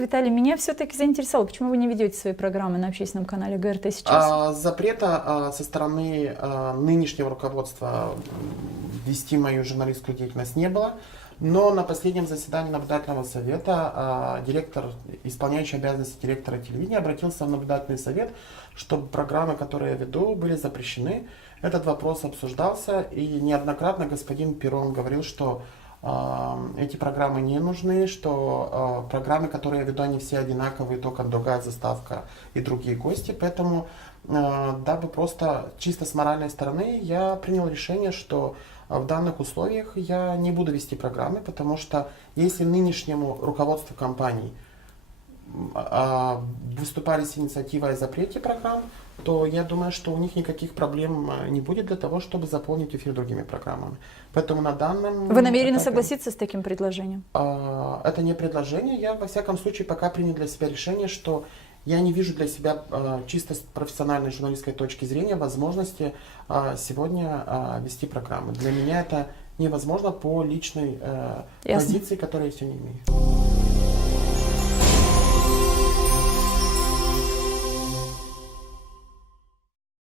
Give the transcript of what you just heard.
Виталий, меня все-таки заинтересовало, почему вы не ведете свои программы на общественном канале ГРТ сейчас? Запрета со стороны нынешнего руководства вести мою журналистскую деятельность не было, но на последнем заседании наблюдательного совета директор, исполняющий обязанности директора телевидения, обратился в наблюдательный совет, чтобы программы, которые я веду, были запрещены. Этот вопрос обсуждался, и неоднократно господин Перрон говорил, что эти программы не нужны, что программы, которые я веду, они все одинаковые, только другая заставка и другие гости. Поэтому, дабы просто чисто с моральной стороны, я принял решение, что в данных условиях я не буду вести программы, потому что если нынешнему руководству компании выступали с инициативой о запрете программ, то я думаю, что у них никаких проблем не будет для того, чтобы заполнить эфир другими программами. Поэтому на данном Вы намерены этапе, согласиться с таким предложением? это не предложение. Я, во всяком случае, пока принял для себя решение, что я не вижу для себя чисто с профессиональной журналистской точки зрения возможности сегодня вести программы. Для меня это невозможно по личной позиции, которую я сегодня имею.